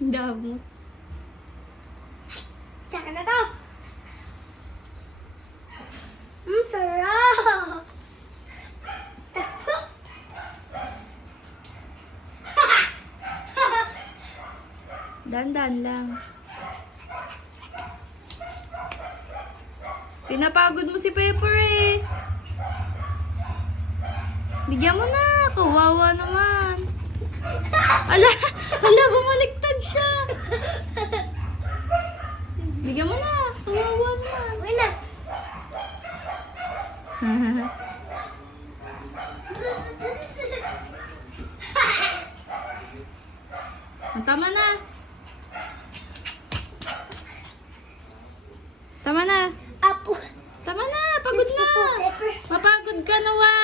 Damo. Saan na to? Sarap! Takbo! Dandan lang. Pinapagod mo si Pepper eh. Bigyan mo na. Kawawa naman. Ala, bumaliktad siya. Bigyan mo na. Kawawa naman. Uy na! Tama na. Tama na. Apo! Tama na. Pagod na. Pepper. Mapagod ka na, wa.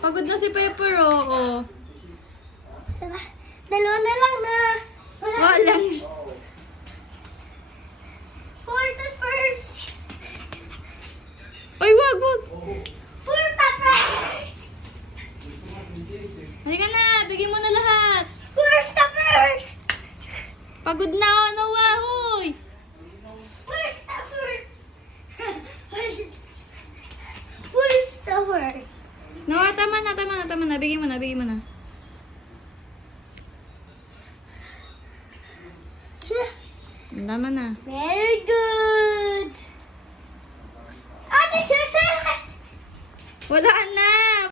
Pagod na si Pepper, oo. Sama. Dalawa na lang na. Walang. For the first. Ay, wag. For the first. Halika na. Bigyan mo na lahat. Where's the first? Pagod na, ano, wa, hoy. Where's the first? Where's the first? No, tama na. Bigyan mo na. Tama na. Very good. Ate, sir. Wala na.